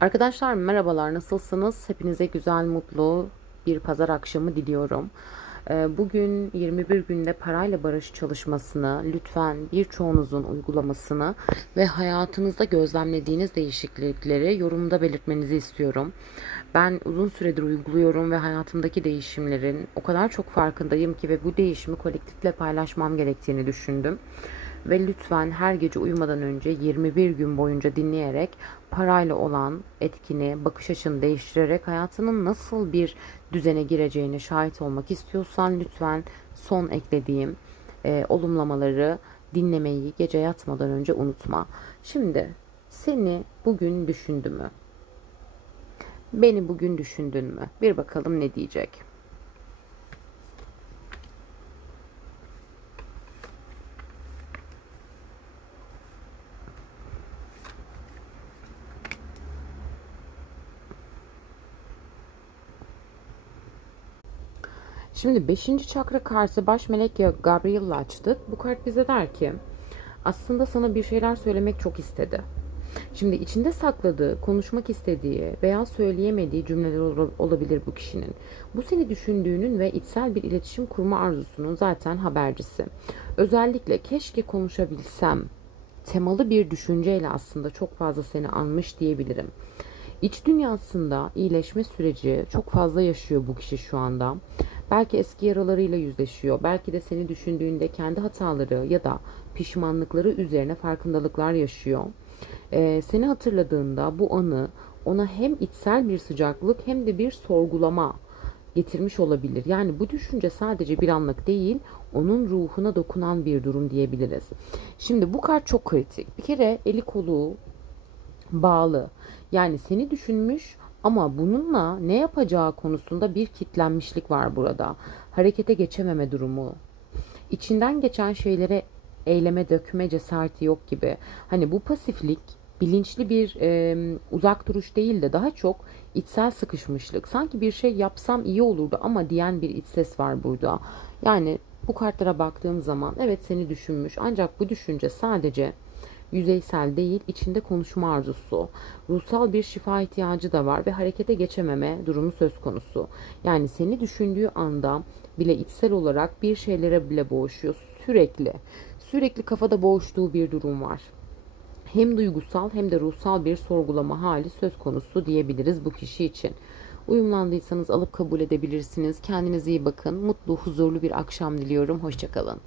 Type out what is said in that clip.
Arkadaşlar merhabalar nasılsınız? Hepinize güzel mutlu bir pazar akşamı diliyorum. Ee, Bugün 21 günde parayla barış çalışmasını lütfen birçoğunuzun uygulamasını ve hayatınızda gözlemlediğiniz değişiklikleri yorumda belirtmenizi istiyorum. Ben uzun süredir uyguluyorum ve hayatımdaki değişimlerin o kadar çok farkındayım ki ve bu değişimi kolektifle paylaşmam gerektiğini düşündüm. Ve lütfen her gece uyumadan önce 21 gün boyunca dinleyerek parayla olan etkini, bakış açını değiştirerek hayatının nasıl bir düzene gireceğine şahit olmak istiyorsan lütfen son eklediğim e, olumlamaları dinlemeyi gece yatmadan önce unutma. Şimdi seni bugün düşündü mü? Beni bugün düşündün mü? Bir bakalım ne diyecek. Şimdi 5. çakra kartı baş melek ya Gabriel'la açtık. Bu kart bize der ki aslında sana bir şeyler söylemek çok istedi. Şimdi içinde sakladığı, konuşmak istediği veya söyleyemediği cümleler ol- olabilir bu kişinin. Bu seni düşündüğünün ve içsel bir iletişim kurma arzusunun zaten habercisi. Özellikle keşke konuşabilsem temalı bir düşünceyle aslında çok fazla seni anmış diyebilirim. İç dünyasında iyileşme süreci çok fazla yaşıyor bu kişi şu anda. Belki eski yaralarıyla yüzleşiyor. Belki de seni düşündüğünde kendi hataları ya da pişmanlıkları üzerine farkındalıklar yaşıyor. Ee, seni hatırladığında bu anı ona hem içsel bir sıcaklık hem de bir sorgulama getirmiş olabilir. Yani bu düşünce sadece bir anlık değil, onun ruhuna dokunan bir durum diyebiliriz. Şimdi bu kart çok kritik. Bir kere eli kolu bağlı. Yani seni düşünmüş ama bununla ne yapacağı konusunda bir kitlenmişlik var burada. Harekete geçememe durumu. İçinden geçen şeylere eyleme dökme cesareti yok gibi. Hani bu pasiflik bilinçli bir e, uzak duruş değil de daha çok içsel sıkışmışlık. Sanki bir şey yapsam iyi olurdu ama diyen bir iç ses var burada. Yani bu kartlara baktığım zaman evet seni düşünmüş ancak bu düşünce sadece yüzeysel değil, içinde konuşma arzusu, ruhsal bir şifa ihtiyacı da var ve harekete geçememe durumu söz konusu. Yani seni düşündüğü anda bile içsel olarak bir şeylere bile boğuşuyor sürekli. Sürekli kafada boğuştuğu bir durum var. Hem duygusal hem de ruhsal bir sorgulama hali söz konusu diyebiliriz bu kişi için. Uyumlandıysanız alıp kabul edebilirsiniz. Kendinize iyi bakın. Mutlu, huzurlu bir akşam diliyorum. Hoşçakalın.